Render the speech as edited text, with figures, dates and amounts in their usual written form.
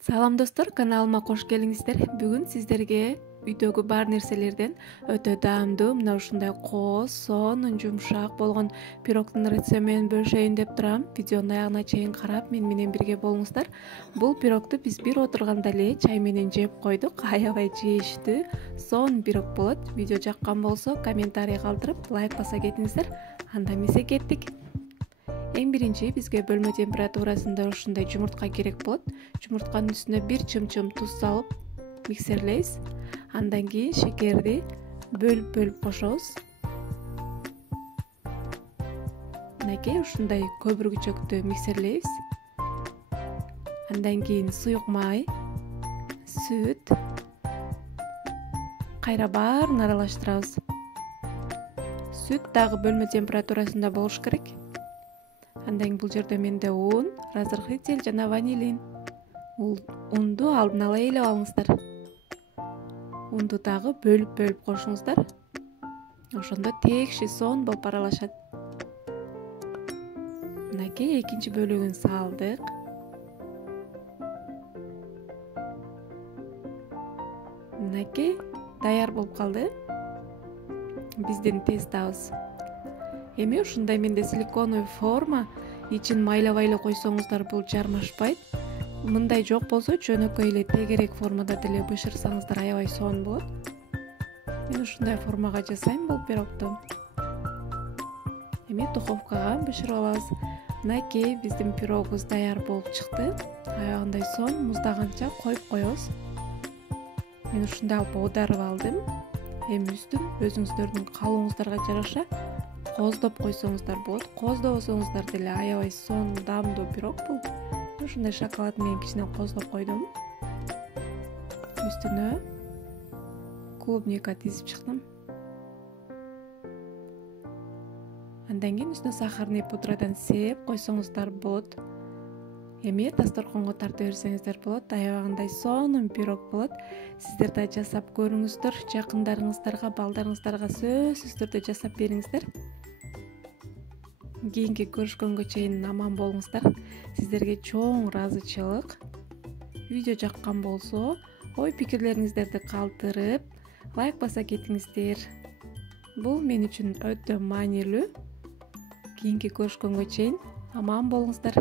Салам достор, каналыма кош келиңиздер. Бүгүн сиздерге үйдөгү бар нерселерден өтө даамдуу мына ушундай кооз, сонун, жумшак болгон пирогдун рецептин менен бөлүшөйүн деп турам. Видеонун аягына чейин карап, мен менен бирге болуңуздар. Бул пирогду биз бир отурганда эле чай менен жеп койдук. Аябай жейиштүү, сонун пирог болот. Видео жаккан болсо, комментарий калтырып, лайк баса кетиңиздер. Анда эмесе кеттик. Эң биринчи бизге бөлмө температурасында ушундай жумуртка керек болот. Жумуртканын үстүнө бир чымчым туз салып миксерлейбиз. Андан кийин шекерди бөлүп кошобуз. Мынакей ушундай көбүргүчөктү миксерлейбиз. Андан кийин суюк май, сүт, кайра баарын аралаштырабыз. Сүт дагы бөлмө температурасында болуш керек. Андан бул жерде менде un, разрыхлитель жана ванилин. Унду алдын ала ээлеп алыңыздар. Унду дагы бөлүп кошуңуздар. Ошондо текши сонун болуп аралашат. Мынакей экинчи бөлүгүн салдык. Мынакей даяр болуп калды. Биздин тестабыз. Эми ушундай менде силиконовый форма, ичин майлабай эле койсоңуздар бул жармашпайт. Мындай жок болсо жөнөкөй эле тегерек формада деле бышырсаңыздар аябай сонун болот. Мен ушундай формага жасайм бул пирогду. Эми духовкага бышырып алабыз. Мынакей биздин пирогубуз даяр болуп чыкты. Аягындай сонун муздаганча коюп коебуз. Мен ушундай оодарып алдым. Эми үстүн өзүңүздөрдүн каалооңуздарга жараша кооздоп койсоңуздар болот. Кооздобосоңуздар деле аябай сонун, даамдуу пирог бул. Ушундай шоколад менен кичине кооздоп койдум. Үстүнө клубника тизип чыктым. Андан кийин үстүнө сахарный пудрадан сээп койсоңуздар болот. Эми дасторконго тарта берсеңиздер болот. Аябагындай сонун пирог болот. Сиздер да жасап көрүңүздөр. Жакындарыңыздарга, балдарыңыздарга сөзсүз түрдө жасап бериңиздер. Кийинки көрүшкөнгө чейин аман болуңуздар. Сиздерге чоң ыраазычылык. Видео жаккан болсо, ой пикирлериңиздерди калтырып, лайк баса кетиңиздер. Бул мен үчүн өтө маанилүү. Кийинки көрүшкөнгө чейин аман болуңуздар.